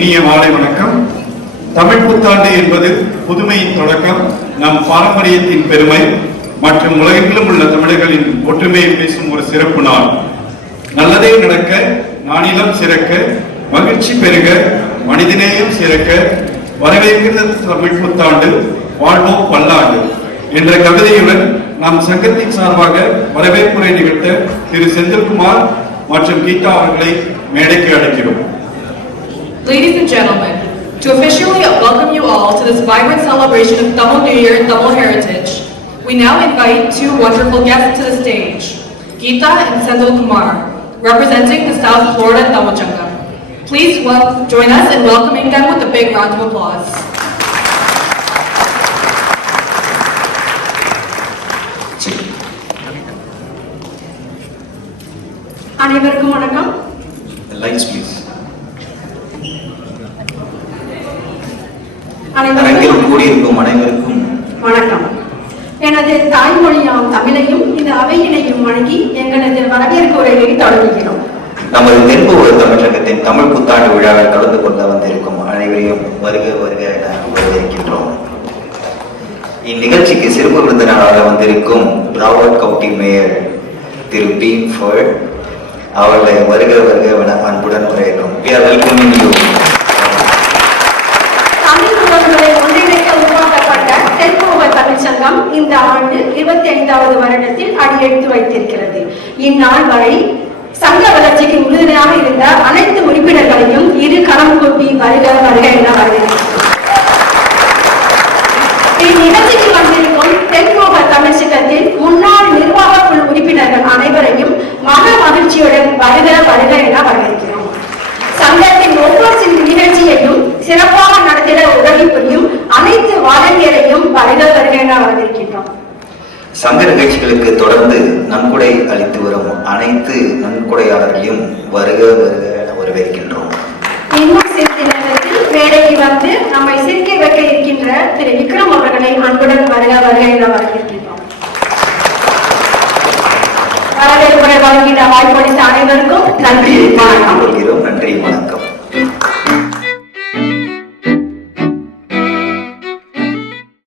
இனிய மாலை வணக்கம். தமிழ் புத்தாண்டு என்பது புதுமையின் தொடக்கம், நம் பாரம்பரியத்தின் பெருமை மற்றும் உலகெங்கிலும் உள்ள தமிழர்களின் ஒற்றுமையை பேசும் ஒரு சிறப்பு நாள். நல்லதே நடக்க, நானிலம் சிறக்க, மகிழ்ச்சி பெருக, மனிதநேயம் சிறக்க, வரவேற்கிற தமிழ் புத்தாண்டு வாழ்வோம் பல்லாண்டு என்ற கவிதையுடன் நம் சங்கத்தின் சார்பாக வரவேற்புரை நிகழ்த்த திரு செந்தில்குமார் மற்றும் கீதா அவர்களை மேடைக்கு அழைக்கிறோம். Ladies and gentlemen, to officially welcome you all to this vibrant celebration of Tamil New Year and Tamil heritage, we now invite two wonderful guests to the stage, Geeta and Sendil Kumar, representing the South Florida Tamil Jangam. Please join us in welcoming them with a big round of applause. அனைவருக்கும் வணக்கம். Lights please. அனைவருக்கும் கூடியிருக்கும் அனைவருக்கும் வணக்கம். எனது தாய்மொழியாம் தமிழையும் இந்த அவையினையும் வணங்கி எங்களது வரவேற்பு உரையை தொடங்குகிறோம். நமது தென்புவ தமிழகத்தின் தமிழ் புத்தாண்டு விழாவில் கலந்து கொள்ள வந்திருக்கும் அனைவரையும் வருக வருக என வரவேற்கின்றோம். இந்நிகழ்ச்சிக்கு சிறப்பு விருந்தினராக வந்திருக்கும் பிராவர்ட் கவுண்டி மேயர் திரு பீம்ஃபோர்ட் அவர்களை வருக வருக என அன்புடன் வரவேற்கிறோம். We are welcoming you. Tamil உறவுகளை ஒன்றிணைக்க உருவாக்கப்பட்ட தென்புவ தமிழ் சங்கம் இந்த ஆண்டு 25வது வருடத்தில் அடியெடுத்து வைத்திருக்கிறது. இந்நாள் வரை சங்க வளர்ச்சிக்கு உறுதுணையாக இருந்த அனைத்து உறுப்பினர்களையும் இரு கரம் கூப்பி வருக வருக என வரவேற்கிறோம். இந்நிகழ்ச்சிக்கு வந்திருக்கும் தென்புவ தமிழ் சங்கத்தின் முன்னாள் நிர்வாக குழு உறுப்பினர்கள் அனைவரையும் மன மகிழ்ச்சியுடன் வருக வருக என வரவேற்கிறோம். சங்கத்தின் ஒவ்வொரு நிகழ்ச்சியையும் சிறப்பாக நடத்திட உதவி புரியும் அனைத்து வாலண்டியரையும் வருக வருக என வரவேற்கின்றோம். சங்க நிகழ்ச்சிகளுக்கு தொடர்ந்து நன்கொடை அளித்து வரும் அனைத்து நன்கொடையாளர்களையும் வருக வருக என வரவேற்கின்றோம். இன்னும் சிறிது நேரத்தில் மேடைக்கு வந்து நம்மை சிரிக்க வைக்க இருக்கின்ற திரு விக்ரம் அவர்களை அன்புடன் வருக வருக என வரவேற்கின்றோம். வரவேற்புரை வழங்கிட வாய்ப்பளித்த அனைவருக்கும் நன்றி வணக்கம். நன்றி வணக்கம்.